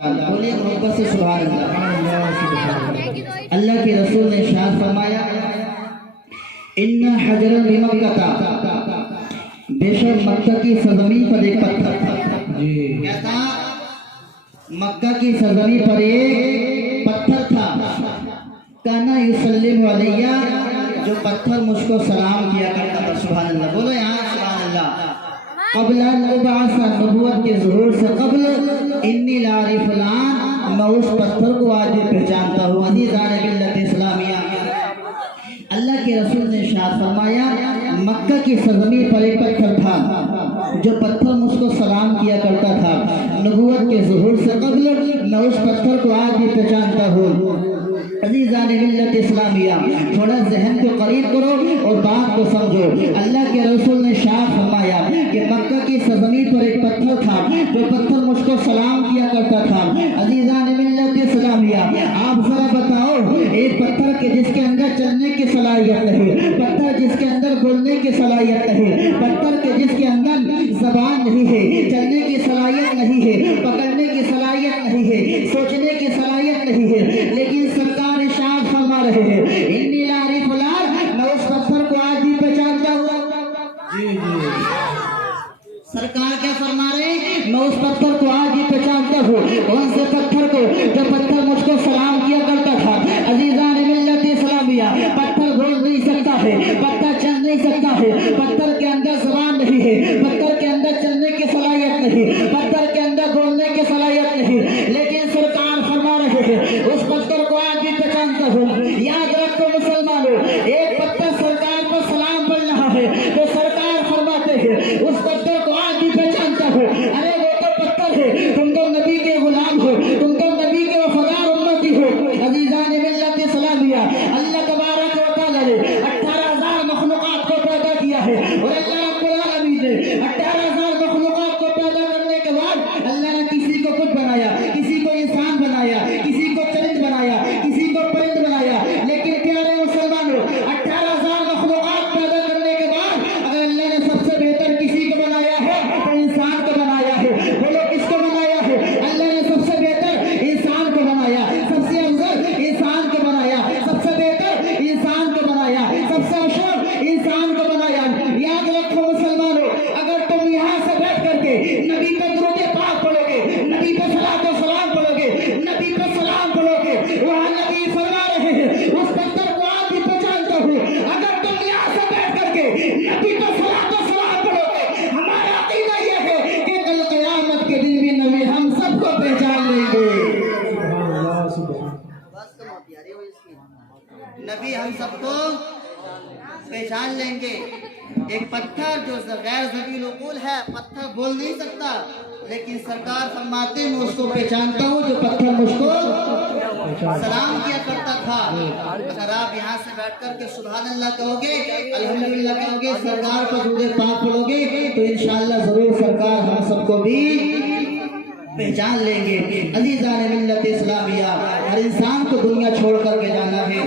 بولیے محبت سے سبحان اللہ۔ اللہ کے رسول نے ارشاد فرمایا ان حجر بمکہ، بے شک مکہ کی سرزمین پر ایک پتھر تھا۔ کیا تھا؟ مکہ کی سرزمین پر ایک پتھر تھا، کانا یسلم علیہ، جو پتھر مجھ کو سلام کیا کرتا تھا۔ سبحان اللہ، بولو یہاں سبحان اللہ۔ قبل ان ابعث، نبوت کے ظہور سے قبل، انی لعارف الان، میں اس پتھر کو آج بھی پہچانتا ہوں۔ عزیزان ملت اسلامیہ، اللہ کے رسول نے ارشاد فرمایا مکہ کی سرزمین پر ایک پتھر تھا، جو پتھر مجھ کو سلام کیا کرتا تھا نبوت کے ظہور سے قبل، میں اس پتھر کو آج بھی پہچانتا ہوں۔ عزیزان ملت اسلامیہ، تھوڑا ذہن کو قریب کرو اور بات کو سمجھو۔ اللہ کے رسول نے ارشاد فرمایا کہ مکہ کی سرزمین پر ایک پتھر تھا، جو پتھر مجھ کو سلام کیا کرتا تھا۔ عزیزان ملت اسلامیہ، آپ ذرا بتاؤ، ایک پتھر کے جس کے اندر چلنے کی صلاحیت نہیں، پتھر جس کے اندر بولنے کی صلاحیت نہیں، پتھر کے جس کے اندر زبان نہیں ہے، چلنے کی صلاحیت نہیں ہے، پکڑنے کی صلاحیت نہیں ہے، سوچنے کی صلاحیت نہیں ہے، لیکن سرکار ارشاد فرما رہے ہیں انی لعارف الان، میں اس پتھر کو آج بھی پہچانتا ہوں۔ سرکار کیا فرما رہے ہیں؟ میں اس پتھر کو آج بھی پہچانتا ہوں۔ کون سے پتھر کو؟ جو پتھر مجھ کو سلام کیا کرتا تھا۔ عزیزان ملت اسلامیہ، پتھر بول نہیں سکتا ہے، پتھر چل نہیں سکتا ہے، پتھر کے اندر زبان نہیں ہے، پتھر کے اندر چلنے کی صلاحیت نہیں، پتھر کے اندر بولنے کی صلاحیت نہیں، لیکن سرکار فرما رہے ہیں اس پتھر کو آج بھی پہچانتا ہوں۔ یاد رکھو مسلمانوں، ایک پتھر سرکار پر سلام پڑھ رہا ہے تو سرکار فرماتے ہیں اس پتھر کو آج بھی پہچانتا ہوں۔ ارے وہ تو پتھر ہے، تم تو نبی کے غلام ہو، تم تو نبی کے وفادار امتی ہو۔ عزیزان ملت اسلامیہ، اللہ تبارک و تعالی نے 18,000 مخلوقات کو پیدا کیا ہے، اور اللہ رب العالمین نے 18,000 مخلوقات کو پیدا کرنے کے بعد اللہ نے کسی کو کچھ بنایا، کسی کو انسان بنایا، کسی کو چرند بنایا، کسی کو پرند بنایا، لیکن پیارے مسلمانوں 18,000 مخلوقات پیدا کرنے کے بعد اگر اللہ نے سب سے بہتر کسی کو بنایا ہے تو انسان کو بنایا ہے۔ بولو کس کو بنایا ہے؟ اللہ نے سب سے بہتر انسان کو بنایا، سب سے افضل انسان کو بنایا، سب سے بہتر انسان کو بنایا، سب سے اشرف انسان کو بنایا۔ یاد رکھو مسلمانوں، اگر تم یہاں سے بیٹھ کر کے نبی پہ درود پاک پڑھو گے، نبی پہ صلاۃ و سلام پڑھو گے، نبی پہ سلام پڑھو گے، وہاں نبی فرما رہے ہیں اس پتھر کو آج بھی پہچانتا ہوں۔ اگر تم یہاں سے بیٹھ کر کے نبی پہ صلاۃ و سلام پڑھو گے، ہمارا عقیدہ یہ ہے کہ کل قیامت کے دن بھی نبی ہم سب کو پہچان لیں گے۔ نبی ہم سب کو پہچان لیں گے۔ ایک پتھر جو غیر ذلیل العقول ہے، پتھر بول نہیں سکتا، لیکن سرکار فرماتے ہیں میں اس کو پہچانتا ہوں جو پتھر مجھ کو سلام کیا کرتا تھا۔ اگر آپ یہاں سے بیٹھ کر کے سبحان اللہ کہو گے، الحمدللہ کہو گے، سرکار پر درود پاک پڑھو گے، تو انشاءاللہ ضرور سرکار ہم سب کو بھی پہچان لیں گے۔ عزیزان ملت اسلامیہ، ہر انسان کو دنیا چھوڑ کر کے جانا ہے،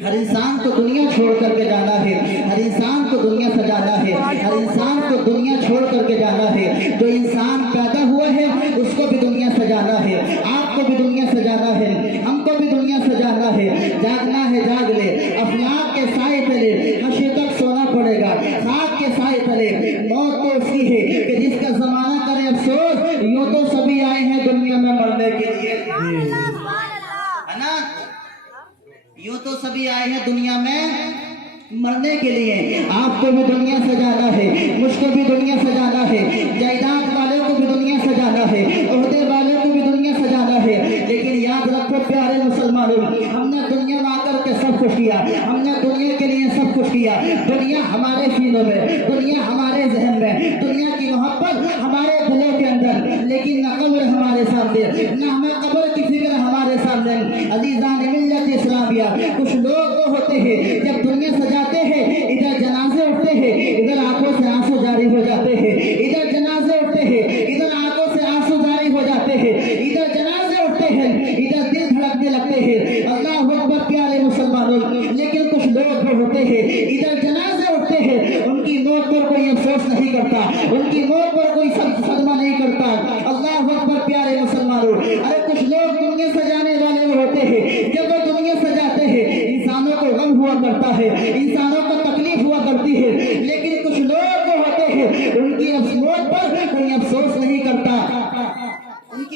ہر انسان کو دنیا چھوڑ کر کے جانا ہے، ہر انسان کو دنیا سے جانا ہے، ہر انسان کو دنیا چھوڑ کر کے جانا ہے۔ جو انسان پیدا ہوا ہے اس کو بھی دنیا سے جانا ہے، آپ کو بھی دنیا سے جانا ہے، ہم کو بھی دنیا سے جانا ہے۔ جاگنا ہے جاگ لے، افلاک کے سائے تلے حشر تک سونا پڑے گا، خاک کے سائے تلے۔ موت تو اسی ہے کہ جس کا زمانہ کرے افسوس، یوں تو سبھی آئے ہیں دنیا میں مرنے کے لیے، ہے نا؟ یوں تو سبھی آئے ہیں دنیا میں مرنے کے لیے۔ آپ کو بھی دنیا سے جانا ہے، مجھ کو بھی دنیا سے جانا ہے، جائیداد والے کو بھی دنیا سے جانا ہے، عہدے والے کو بھی دنیا سے جانا ہے، لیکن یاد رکھو پیارے مسلمانوں، ہم نے دنیا میں آ کر کے سب کچھ کیا، ہم نے دنیا کے لیے سب کچھ کیا۔ دنیا ہمارے سینوں میں، دنیا ہمارے ذہن میں، دنیا کی محبت ہمارے دلوں کے اندر، لیکن نہ قبر ہمارے سامنے، نہ ہمیں قبر کی فکر ہمارے سامنے۔ عزیزان ملت اسلامیہ، کچھ لوگ وہ ہوتے ہیں جب دنیا سے جاتے ہیں ادھر جنازے اٹھتے ہیں، ادھر آنکھوں سے آنسو جاری ہو جاتے ہیں، ادھر جنازے اٹھتے ہیں، ادھر آنکھوں سے آنسو جاری ہو جاتے ہیں، ادھر جنازے اٹھتے ہیں، ادھر دل دھڑکنے لگتے ہیں۔ اللہ اکبر پیارے مسلمانوں، لیکن کچھ لوگ وہ ہوتے ہیں ادھر جنازے اٹھتے ہیں، ان کی موت پر کوئی افسوس نہیں کرتا، ان کی موت پر کوئی صدمہ نہیں کرتا۔ اللہ اکبر پیارے مسلمانوں،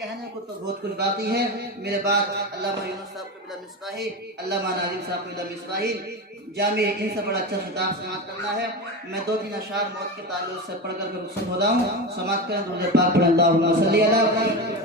کہنے کو تو بہت کچھ باقی ہے. میرے بعد علامہ یونس صاحب قبلہ مصباحی، علامہ ناظم صاحب قبلہ مصباحی جامع ان سے بڑا اچھا خطاب سماعت کرنا ہے. میں 2-3 اشعار موت کے تعلق سے پڑھ کر رخصت ہو رہا ہوں. سماعت کریں درود پاک پڑھیں. اللہم صلی علی